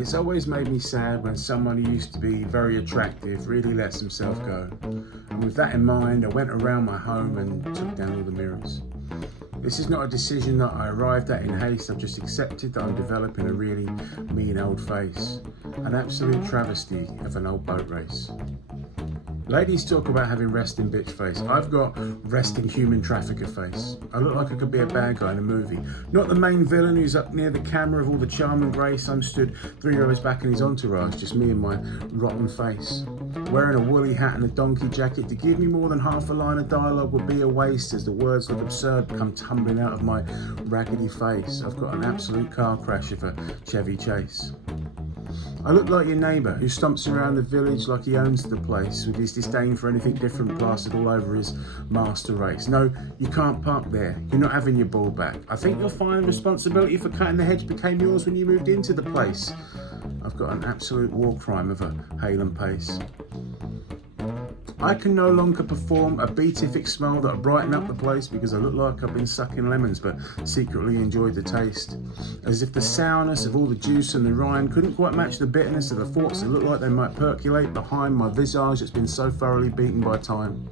It's always made me sad when someone who used to be very attractive really lets himself go. And with that in mind, I went around my home and took down all the mirrors. This is not a decision that I arrived at in haste. I've just accepted that I'm developing a really mean old face. An absolute travesty of an old boat race. Ladies talk about having resting bitch face. I've got resting human trafficker face. I look like I could be a bad guy in a movie. Not the main villain who's up near the camera of all the charm and grace. I'm stood 3 rows back in his entourage, just me and my rotten face. Wearing a woolly hat and a donkey jacket to give me more than half a line of dialogue would be a waste, as the words look absurd come tumbling out of my raggedy face. I've got an absolute car crash of a Chevy Chase. I look like your neighbour who stomps around the village like he owns the place, with his disdain for anything different plastered all over his master race. No, you can't park there. You're not having your ball back. I think you'll find the responsibility for cutting the hedge became yours when you moved into the place. I've got an absolute war crime of a Hale and Pace. I can no longer perform a beatific smell that'll brighten up the place because I look like I've been sucking lemons but secretly enjoyed the taste. As if the sourness of all the juice and the rind couldn't quite match the bitterness of the thoughts that look like they might percolate behind my visage that's been so thoroughly beaten by time.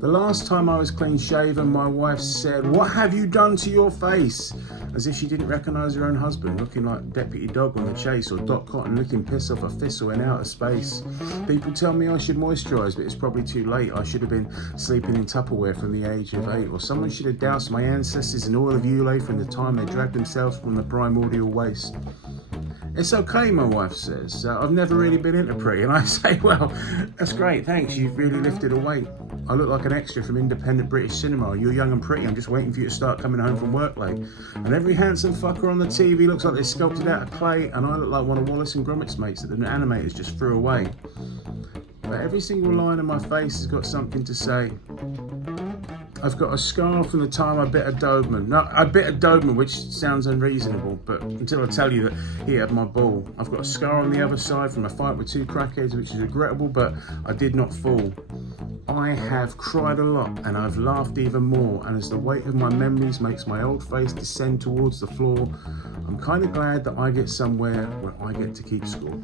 The last time I was clean shaven, my wife said, "What have you done to your face?" As if she didn't recognise her own husband, looking like Deputy Dog on The Chase or Doc Cotton licking piss off a thistle in outer space. People tell me I should moisturise, but it's probably too late. I should have been sleeping in Tupperware from the age of 8, or someone should have doused my ancestors in oil of Ulay from the time they dragged themselves from the primordial waste. It's okay, my wife says. I've never really been into pretty, and I say, well, that's great, thanks, you've really lifted a weight. I look like an extra from independent British cinema. You're young and pretty, I'm just waiting for you to start coming home from work late. And every handsome fucker on the TV looks like they're sculpted out of clay, and I look like one of Wallace and Gromit's mates that the animators just threw away. But every single line of my face has got something to say. I've got a scar from the time I bit a Doberman. No, I bit a Doberman, which sounds unreasonable, but until I tell you that he had my ball. I've got a scar on the other side from a fight with 2 crackheads, which is regrettable, but I did not fall. I have cried a lot, and I've laughed even more, and as the weight of my memories makes my old face descend towards the floor, I'm kind of glad that I get somewhere where I get to keep score.